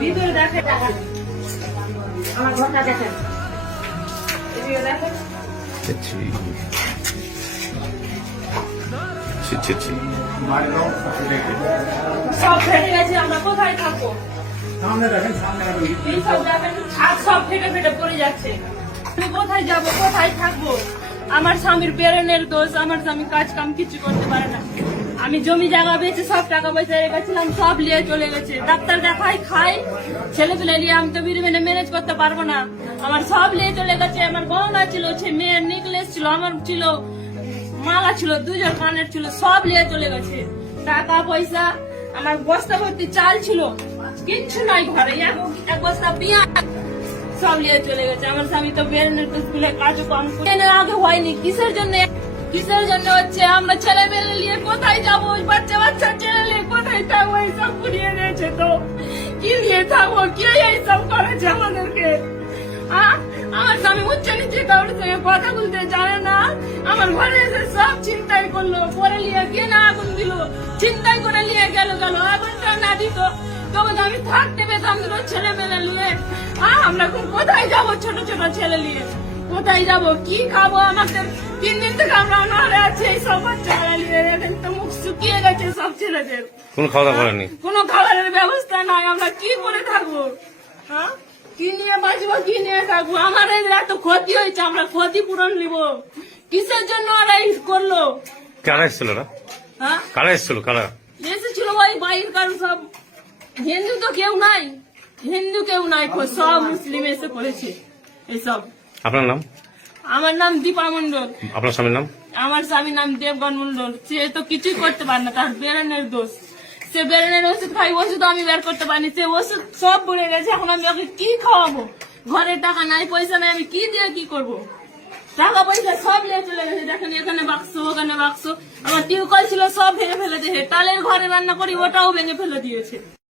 ভিতরে দেখে আমার ঘরটা দেখেন সব ফেটে গেছে। আমরা কোথায় থাকবো? এই সব দেখেন ছাদ সব ফেটে ফেটে পড়ে যাচ্ছে। আমি কোথায় যাবো, কোথায় থাকবো? আমার স্বামীর ব্রেনের দোষ। আমার স্বামী কাজ কাম কিছু করতে পারে না। আমি জমি জায়গা বেঁচে সব টাকা পয়সা রেখেছিলাম, সব নিয়ে চলে গেছে। ডাক্তার দেখাই খাই, ছেলে পেলে নিয়ে আমি তো বিড়ি মেনে ম্যানেজ করতে পারবো না। আমার সব নিয়ে চলে গেছে। আমার গহনা ছিল, মেয়ের নেকলেস ছিল, আমার ছিল মালা ছিল, 2 জোড় কানের ছিল, সব নিয়ে চলে গেছে। টাকা পয়সা, আমার বস্তা ভর্তি চাল ছিল, কিচ্ছু নাই ঘরে। এক বস্তা পেঁয়াজ সব নিয়ে চলে গেছে। আমার স্বামী তো বেরোনের স্কুলে কাজও কম আগে হয়নি। কিসের জন্য হচ্ছে? আমরা ছেলে মেয়ে নিয়ে কোথায় যাবো? বাচ্চা বাচ্চা ছেলে নিয়ে কোথায় থাকবো? এইসব পুড়িয়ে দিয়েছে। তো কি নিয়ে থাকবো? কে এইসব করেছে আমাদেরকে? আমার স্বামী উচ্চ নিচে কারোর সঙ্গে কথা বলতে জানে না। আমার ঘরে এসে সব চিন্তাই করলো, পরে নিয়ে কে না আগুন দিল, চিন্তাই করে নিয়ে গেল। আগুনটা না দিত তখন আমি থাকতে পেতাম ছেলে মেলে নিয়ে। আমরা কোথায় যাবো? ছোট ছোট ছেলে নিয়ে কোথায় যাবো? কি খাবো? আমাদের 3 দিন থেকে আমরা অনাহারে আছি। এই সব বাচ্চারা নিয়ে এখন তো মুখ শুকিয়ে গেছে সব ছেলেদের। কোনো খাওয়া দাওয়া করেনি? কোনো খাবারের ব্যবস্থা নাই। আমরা কি করে থাকবো? কি নিয়ে বাঁচবো, কি নিয়ে থাকবো? আমার এত ক্ষতি হয়েছে, আমরা ক্ষতিপূরণ নিব। কিসের জন্য ওরা করলো? কারা এসেছিল? কারা এসেছিল? কারা এসেছিল? ওই বাইর কারণ সব। হিন্দু তো কেউ নাই, সব মুসলিম এসে করেছে এইসব। আপনার নাম? আমার নাম দীপা মন্ডল। আপনার স্বামীর নাম? আমার স্বামীর নাম দেবগণ মন্ডল। সে তো কিছুই করতে পারে না, তার বেরেনের দোষ। সে বেরেনের ওষুধ খাই, ওষুধ আমি বের করতে পারিনি। সে ওষুধ সব বলে গেছে। এখন আমি ওকে কি খাওয়াবো? ঘরে টাকা নাই, পয়সা নাই, আমি কি দিয়ে কি করবো? টাকা পয়সা সব নিয়ে চলে গেছে। দেখেন এখানে বাক্স, ওখানে বাক্স। আমার টিউবকল ছিল, সব ভেঙে ফেলে দিয়েছে। টালের ঘরে রান্না করি, ওটাও ভেঙে ফেলে দিয়েছে।